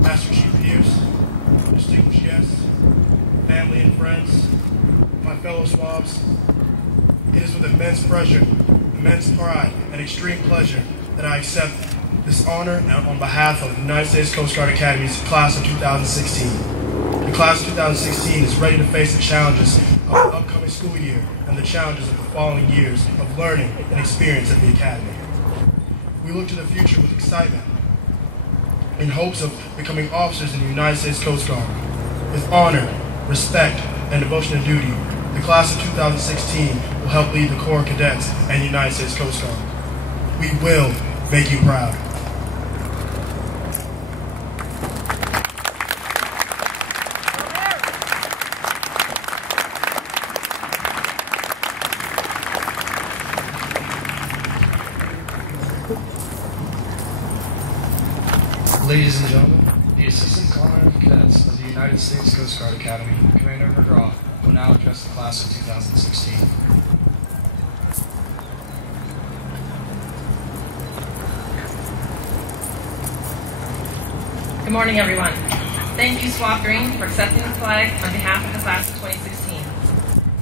Master Chief Pierce, distinguished guests, family and friends, my fellow swabs, it is with immense pleasure, immense pride, and extreme pleasure that I accept this honor on behalf of the United States Coast Guard Academy's class of 2016. The class of 2016 is ready to face the challenges of the upcoming school year and the challenges of the following years of learning and experience at the Academy. We look to the future with excitement in hopes of becoming officers in the United States Coast Guard. With honor, respect, and devotion to duty, the class of 2016 will help lead the Corps of Cadets and the United States Coast Guard. We will make you proud. Ladies and gentlemen, the Assistant Commander of Cadets of the United States Coast Guard Academy, Commander McGraw, will now address the class of 2016. Good morning, everyone. Thank you, SWAT Green, for accepting the flag on behalf of the class of 2016.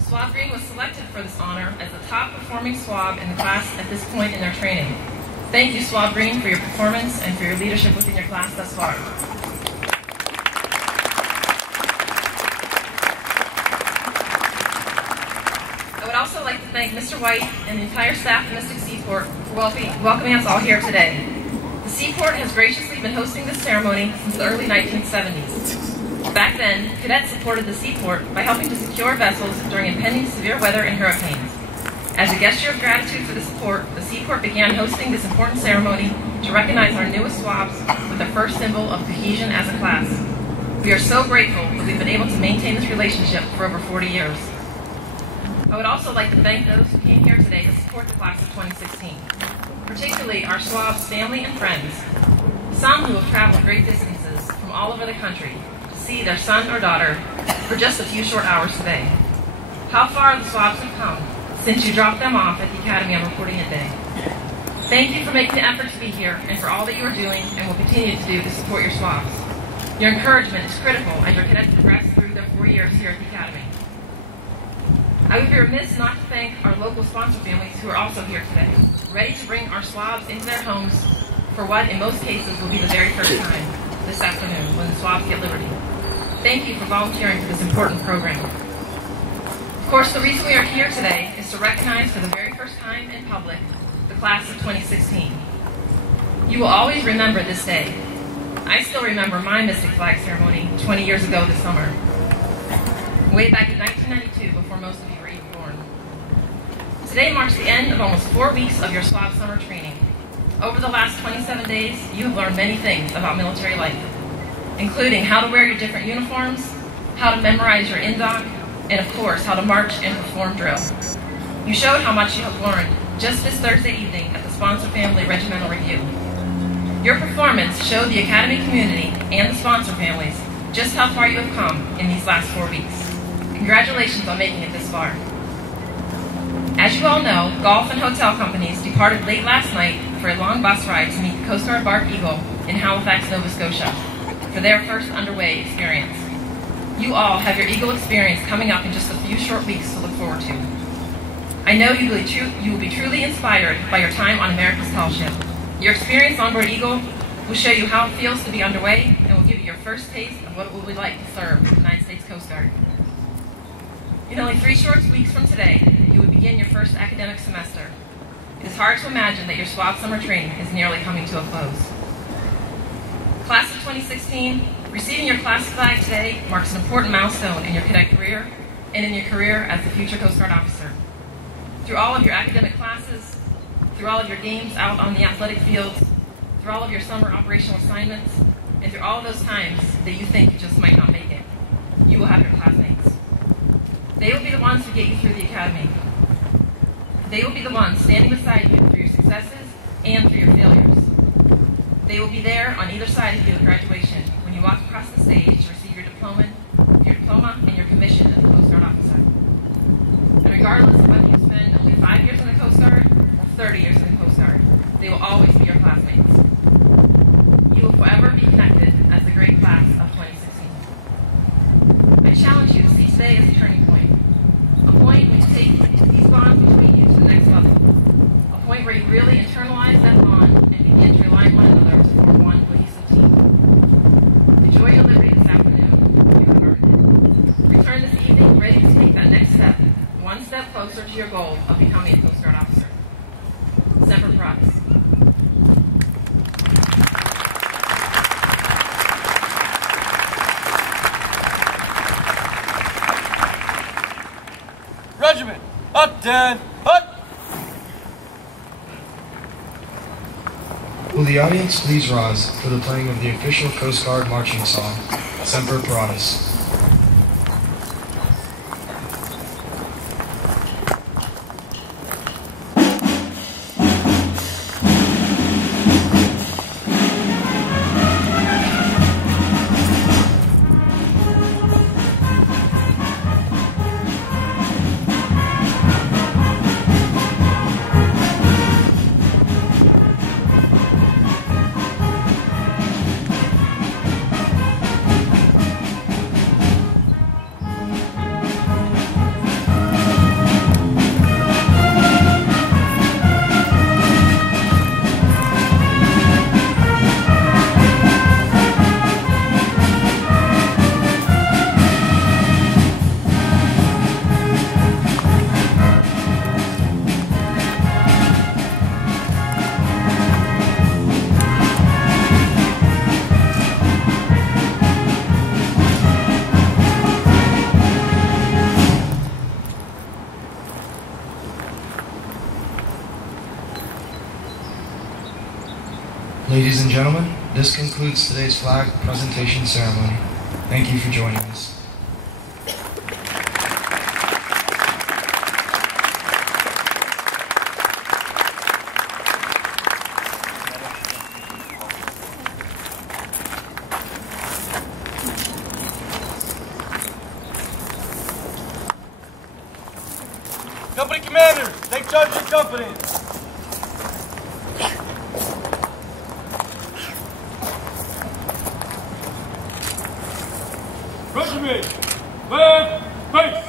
SWAT Green was selected for this honor as the top performing SWAB in the class at this point in their training. Thank you, SWAT Green, for your performance and for your leadership within your class thus far. I would also like to thank Mr. White and the entire staff of Mystic Seaport for welcoming us all here today. The Seaport has graciously been hosting this ceremony since the early 1970s. Back then, cadets supported the Seaport by helping to secure vessels during impending severe weather and hurricanes. As a gesture of gratitude for the support, the Seaport began hosting this important ceremony to recognize our newest swabs with the first symbol of cohesion as a class. We are so grateful that we've been able to maintain this relationship for over 40 years. I would also like to thank those who came here today to support the class of 2016, particularly our swabs' family and friends, some who have traveled great distances from all over the country to see their son or daughter for just a few short hours today. How far the swabs have come since you dropped them off at the Academy on reporting day. Thank you for making the effort to be here and for all that you are doing and will continue to do to support your swabs. Your encouragement is critical as your cadets progress through their 4 years here at the Academy. I would be remiss not to thank our local sponsor families who are also here today, ready to bring our swabs into their homes for what in most cases will be the very first time this afternoon when the swabs get liberty. Thank you for volunteering for this important program. Of course, the reason we are here today is to recognize for the very first time in public the class of 2016. You will always remember this day. I still remember my Mystic Flag ceremony 20 years ago this summer, way back in 1992 before most of you were even born. Today marks the end of almost 4 weeks of your SWAB summer training. Over the last 27 days, you have learned many things about military life, including how to wear your different uniforms, how to memorize your in-doc, and of course, how to march and perform drill. You showed how much you have learned just this Thursday evening at the Sponsor Family Regimental Review. Your performance showed the Academy community and the sponsor families just how far you have come in these last 4 weeks. Congratulations on making it this far. As you all know, golf and hotel companies departed late last night for a long bus ride to meet the Coast Guard Bark Eagle in Halifax, Nova Scotia for their first underway experience. You all have your Eagle experience coming up in just a few short weeks to look forward to. I know you will be truly inspired by your time on America's Tall Ship. Your experience on board Eagle will show you how it feels to be underway and will give you your first taste of what it will be like to serve the United States Coast Guard. In only 3 short weeks from today, you will begin your first academic semester. It is hard to imagine that your SWAB summer training is nearly coming to a close. Class of 2016, receiving your class flag today marks an important milestone in your cadet career and in your career as the future Coast Guard officer. Through all of your academic classes, through all of your games out on the athletic fields, through all of your summer operational assignments, and through all of those times that you think you just might not make it, you will have your classmates. They will be the ones who get you through the Academy. They will be the ones standing beside you through your successes and through your failures. They will be there on either side of you at graduation when you walk across the stage to receive your diploma and your commission as a Coast Guard officer. And regardless of whether you spend only 5 years in the Coast Guard or 30 years in the Coast Guard, they will always be your classmates. You will forever be connected as the great closer to your goal of becoming a Coast Guard officer. Semper Paratus. Regiment, up, Dan, up! Will the audience please rise for the playing of the official Coast Guard marching song, Semper Paratus. Ladies and gentlemen, this concludes today's flag presentation ceremony. Thank you for joining us. Company commander, take charge of your company. Regiment, left, face.